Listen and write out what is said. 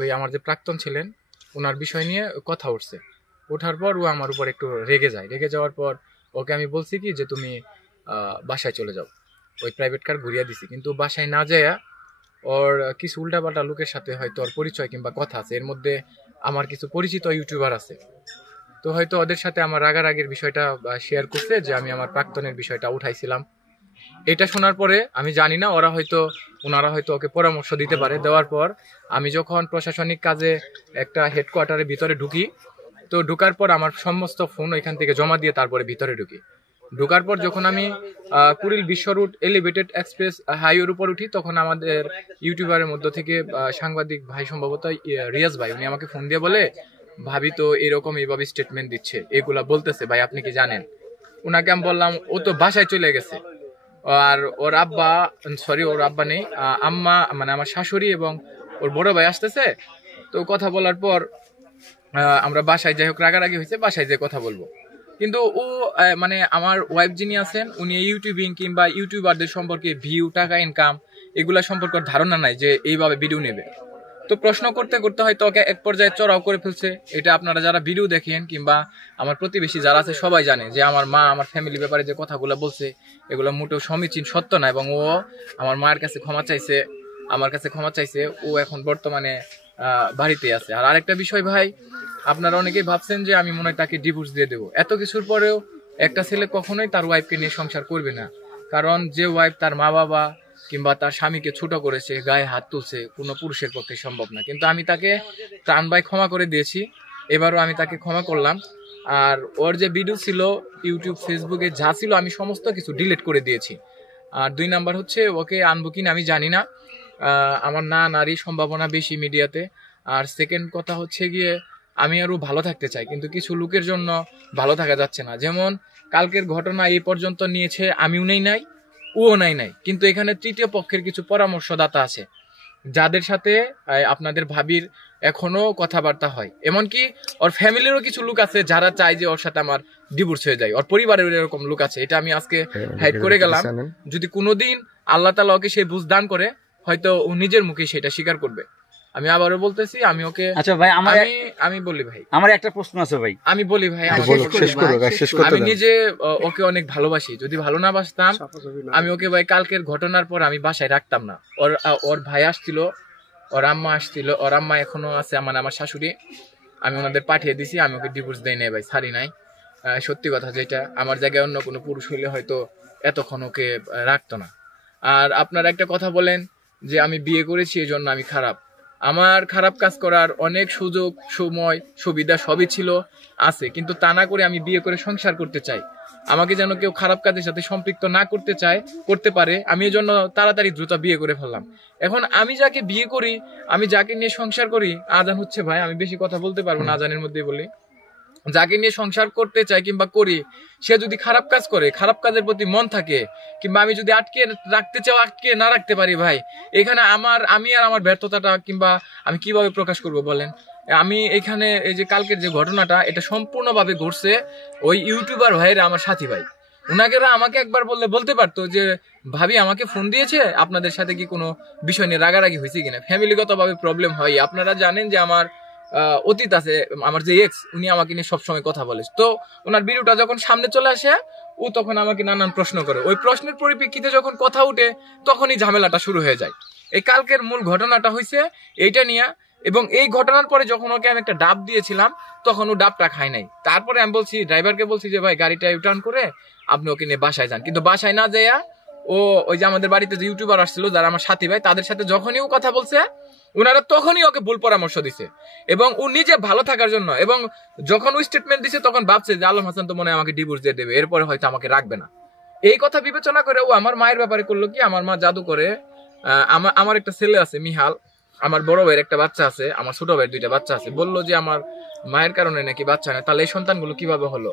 ওই আমার যে প্রাক্তন ছিলেন ওনার বিষয় নিয়ে কথা উঠছে। ওঠার পর ও আমার উপর একটু রেগে যায়। রেগে যাওয়ার পর ওকে আমি বলছি কি যে তুমি বাসায় চলে যাও। ওই প্রাইভেট কার ঘুরিয়ে দিছি, কিন্তু বাসায় না যাইয়া ওর কিছু উল্টাপাল্টা লোকের সাথে হয়তো ওর পরিচয় কিংবা কথা আছে, এর মধ্যে আমার কিছু পরিচিত ইউটিউবার আছে, তো হয়তো ওদের সাথে আমার রাগারাগির বিষয়টা শেয়ার করছে যে আমি আমার প্রাক্তনের বিষয়টা উঠাইছিলাম। এটা শোনার পরে আমি জানি না ওনারা হয়তো ওকে পরামর্শ দিতে পারে। দেওয়ার পর আমি যখন প্রশাসনিক কাজে একটা হেডকোয়ার্টারের ভিতরে ঢুকি, তো ঢুকার পর আমার সমস্ত ফোন ওইখান থেকে জমা দিয়ে তারপরে ভিতরে ঢুকি। ঢোকার পর যখন আমি কুড়িল বিশ্ব রুট এলিভেটেড এক্সপ্রেস হাইওয়ের উপর উঠি, তখন আমাদের ইউটিউবারের মধ্য থেকে সাংবাদিক ভাই, সম্ভবত রিয়াজ ভাই, উনি আমাকে ফোন দিয়ে বলে ভাবি তো এরকম এইভাবে স্টেটমেন্ট দিচ্ছে, এগুলা বলতেছে, ভাই আপনি কি জানেন? ওনাকে আমি বললাম ও তো বাসায় চলে গেছে, আর ওর আব্বা নেই, আম্মা মানে আমার শাশুড়ি এবং ওর বড় ভাই আসতেছে। তো কথা বলার পর আমরা বাসায়, যাই হোক রাগারাগি হয়েছে, বাসায় যে কথা বলবো। কিন্তু ও মানে আমার ওয়াইফ যিনি আছেন উনি ইউটিউবিং কিংবা ইউটিউবারদের সম্পর্কে ভিউ, টাকা ইনকাম এগুলা সম্পর্কে ধারণা নাই যে এইভাবে ভিডিও নেবে। তো প্রশ্ন করতে করতে হয়তো ওকে এক পর্যায়ে চড়াও করে ফেলছে। এটা আপনারা যারা ভিডিও দেখেন কিংবা আমার প্রতিবেশী যারা আছে সবাই জানে যে আমার মা আমার ফ্যামিলি ব্যাপারে যে কথাগুলো বলছে এগুলো মোটেও সমীচীন, সত্য না। এবং ও আমার মায়ের কাছে ক্ষমা চাইছে, আমার কাছে ক্ষমা চাইছে। ও এখন বর্তমানে বাড়িতে আছে। আর আরেকটা বিষয় ভাই, আপনারা অনেকেই ভাবছেন যে আমি মনে হয় তাকে ডিভোর্স দিয়ে দেবো। এত কিছুর পরেও একটা ছেলে কখনোই তার ওয়াইফকে নিয়ে সংসার করবে না, কারণ যে ওয়াইফ তার মা বাবা কিংবা তার স্বামীকে ছোট করেছে, গায়ে হাত তুলছে, কোনো পুরুষের পক্ষে সম্ভব না। কিন্তু আমি তাকে প্রাণ ভাই ক্ষমা করে দিয়েছি, এবারও আমি তাকে ক্ষমা করলাম। আর ওর যে ভিডিও ছিল ইউটিউব, ফেসবুকে যা ছিল আমি সমস্ত কিছু ডিলিট করে দিয়েছি। আর 2 নাম্বার হচ্ছে, ওকে আনবো কিনা আমি জানি না, আমার না নারী সম্ভাবনা বেশি মিডিয়াতে। আর সেকেন্ড কথা হচ্ছে গিয়ে আমি আরো ভালো থাকতে চাই, কিন্তু কিছু লোকের জন্য ভালো থাকা যাচ্ছে না। যেমন কালকের ঘটনা এই পর্যন্ত নিয়েছে, আমিও নাই ও নাই, কিন্তু এখানে তৃতীয় পক্ষের কিছু পরামর্শদাতা আছে যাদের সাথে আপনাদের ভাবির এখনো কথাবার্তা হয়। এমনকি ওর ফ্যামিলিরও কিছু লোক আছে যারা চায় যে ওর সাথে আমার ডিভোর্স হয়ে যায়। ওর পরিবারের এরকম লোক আছে, এটা আমি আজকে হাইড করে গেলাম। যদি কোনোদিন আল্লাহ তাআলা ওকে সেই বুঝ দান করে, হয়তো ও নিজের মুখে সেটা স্বীকার করবে। আমি আবারও বলতেছি, আমি ওকে, আচ্ছা ভাই, আমি বলি ভাই, আমার একটা প্রশ্ন আছে ভাই, আমি বলি ভাই, আমি নিজে ওকে অনেক ভালোবাসি। যদি ভালো না বাসতাম আমি ওকে ভাই কালকের ঘটনার পর আমি বাসায় রাখতাম না। ওর ভাই আসছিল, ওর আম্মা আসছিল, ওর আম্মা এখনো আছে, মানে আমার শাশুড়ি, আমি ওনাদের পাঠিয়ে দিছি। আমি ওকে ডিভোর্স দেই নাই ভাই, ছাড়ি নাই। সত্যি কথা যেটা, আমার জায়গায় অন্য কোনো পুরুষ হইলে হয়তো এতক্ষণ ওকে রাখতো না। আর আপনারা একটা কথা বলেন যে আমি বিয়ে করেছি এই জন্য আমি খারাপ। আমার খারাপ কাজ করার অনেক সুযোগ, সময়, সুবিধা সবই ছিল, আছে, কিন্তু তা না করে আমি বিয়ে করে সংসার করতে চাই। আমাকে যেন কেউ খারাপ কাজের সাথে সম্পৃক্ত না করতে পারে, আমি এই জন্য তাড়াতাড়ি দ্রুত বিয়ে করে ফেললাম। এখন আমি যাকে বিয়ে করি, আমি যাকে নিয়ে সংসার করি, আজান হচ্ছে ভাই, আমি বেশি কথা বলতে পারবো না, আজানের মধ্যেই বলি, যাকে নিয়ে সংসার করতে চাই কিংবা করি, সে যদি খারাপ কাজ করে, খারাপ কাজের প্রতি মন থাকে, কিংবা আমি যদি আটকে রাখতে চাও, আটকে না রাখতে পারি ভাই, এখানে আমি আর আমার ব্যর্থতাটা কিংবা আমি কিভাবে প্রকাশ করব বলেন? আমি এখানে এই যে কালকের যে ঘটনাটা, এটা সম্পূর্ণভাবে ঘটছে ওই ইউটিউবার ভাইয়েরা, আমার সাথী ভাই, ওনাকেরা আমাকে একবার বলতে পারতো যে ভাবি আমাকে ফোন দিয়েছে, আপনাদের সাথে কি কোনো বিষয় নিয়ে রাগারাগি হয়েছে কিনা। ফ্যামিলিগতভাবে প্রবলেম হয়, আপনারা জানেন যে আমার অতীত আছে, আমার যে এক্স, উনি আমাকে নিয়ে সবসময় কথা বলে। তো ওনার ভিডিওটা যখন সামনে চলে আসে, ও তখন আমাকে নানান প্রশ্ন করে। ওই প্রশ্নের পরিপ্রেক্ষিতে যখন কথা উঠে, তখনই ঝামেলাটা শুরু হয়ে যায়। এই কালকের মূল ঘটনাটা হয়েছে এইটা নিয়ে। এবং এই ঘটনার পরে যখন ওকে আমি একটা ডাব দিয়েছিলাম, তখন ও ডাবটা খায় নাই। তারপরে আমি বলছি, ড্রাইভারকে বলছি যে ভাই গাড়িটা ইউটার্ন করে আপনি ওকে নিয়ে বাসায় যান। কিন্তু বাসায় না যাইয়া ও ওই যে আমাদের বাড়িতে যে ইউটিউবার আসছিল, যারা আমার সাথী ভাই, তাদের সাথে যখনই ও কথা বলছে, ওনারা তখনই ওকে ভুল পরামর্শ দিছে, এবং ও নিজে ভালো থাকার জন্য। এবং যখন ওই স্টেটমেন্ট দিছে, তখন ভাবছে যে আলম হাসান তো মনে হয় আমাকে ডিভোর্স দিয়ে দেবে, এরপরে হয়তো আমাকে রাখবে না। এই কথা বিবেচনা করে ও আমার মায়ের ব্যাপারে করলো কি, আমার মা জাদু করে, আমার একটা ছেলে আছে মিহাল, আমার বড় ভাইয়ের একটা বাচ্চা আছে, আমার ছোট ভাইয়ের 2টা বাচ্চা আছে, বললো যে আমার মায়ের কারণে নাকি বাচ্চা নেই। তাহলে এই সন্তানগুলো কিভাবে হলো?